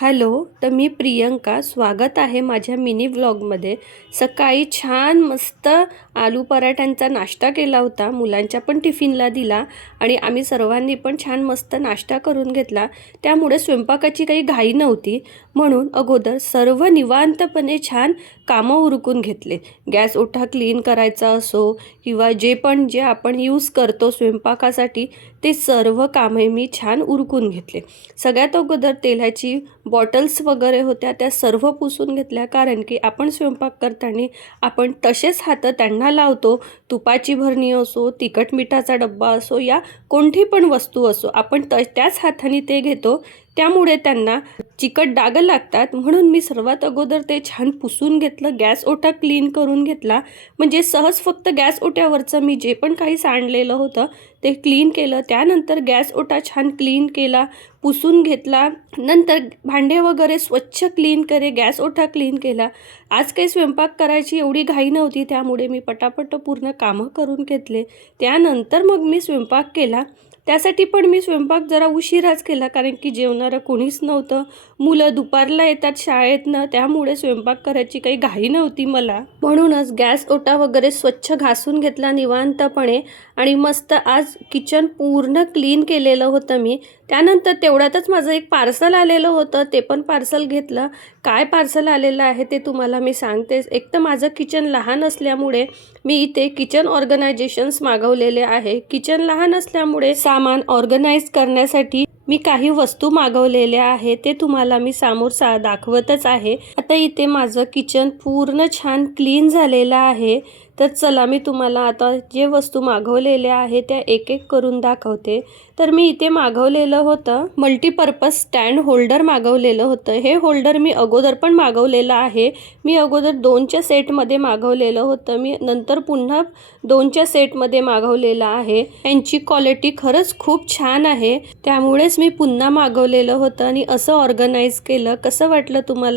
Hello, तर मी प्रियंका. स्वागत आहे माझ्या मिनी व्लॉगमध्ये. सकाळी छान मस्त आलू पराठ्यांचा नाश्ता केला होता. मुलांच्या पण टिफिनला दिला आणि आम्ही सर्वांनी पण छान मस्त नाश्ता करून घेतला. त्यामुळे स्वयंपाकाची काही घाई नव्हती, म्हणून अगोदर सर्व निवांतपणे छान कामं उरकून घेतले. गॅस ओटा क्लीन करायचा असो किंवा जे आपण यूज करतो स्वयंपाकासाठी, ते सर्व कामे मी छान उरकून घेतले. सगळ्यात अगोदर तेलाची बॉटल्स वगैरे होत्या त्या सर्व पुसून घेतल्या, कारण की आपण स्वयंपाक करताना आपण तसेच हात त्यांना लावतो. तुपाची भरणी असो, तिखट मिठाचा डब्बा असो या कोणती पण वस्तू असो, आपण त्याच हाताने ते घेतो. त्यामुळे त्यांना चिकट डाग लागतात, म्हणून मी सर्वात अगोदर ते छान पुसून घेतलं. गॅस ओटा क्लीन करून घेतला, म्हणजे सहज फक्त गॅस ओट्यावरचं मी जे पण काही सांडलेलं होतं ते क्लीन केलं. त्यानंतर गॅस ओटा छान क्लीन केला, पुसून घेतला. नंतर भांडे वगैरे स्वच्छ क्लीन करे, गॅस ओटा क्लीन केला. आज काही स्वयंपाक करायची एवढी घाई नव्हती, त्यामुळे मी पटापट पूर्ण कामं करून घेतले. त्यानंतर मग मी स्वयंपाक केला. त्यासाठी पण मी स्वयंपाक जरा उशिराच केला, कारण की जेवणारं कोणीच नव्हतं. मुलं दुपारला येतात शाळेतनं, त्यामुळे स्वयंपाक करायची काही घाई नव्हती मला. म्हणूनच गॅस ओटा वगैरे स्वच्छ घासून घेतला निवांतपणे आणि मस्त आज किचन पूर्ण क्लीन केलेलं होतं मी. त्यानंतर तेवढ्यातच माझं एक पार्सल आलेलं होतं, ते पण पार्सल घेतलं. काय पार्सल आलेलं आहे ते तुम्हाला मी सांगतेच. एक तर माझं किचन लहान असल्यामुळे मी इथे किचन ऑर्गनायझेशन्स मागवलेले आहे. किचन लहान असल्यामुळे सामान ऑर्गनाइज करण्यासाठी मी काही वस्तू मागवलेल्या आहे, ते तुम्हाला मी समोर दाखवतच आहे. आता इथे माझं किचन पूर्ण छान क्लीन झालेलं आहे. तर चला मी तुम्हाला आता जे वस्तू मागवलेल्या आहे त्या एक एक करून दाखवते. तर मी इथे मागवलेलं होतं मल्टीपर्पज स्टँड होल्डर मागवलेलं होतं. हे होल्डर मी अगोदर पण मागवलेलं आहे. मी अगोदर 2च्या सेटमध्ये मागवलेलं होतं, मी नंतर पुन्हा 2च्या सेटमध्ये मागवलेलं आहे. यांची क्वालिटी खरंच खूप छान आहे, त्यामुळेच मी पुन्हा मागवलेलं होतं आणि असं ऑर्गनाइज केलं. कसं वाटलं तुम्हाला?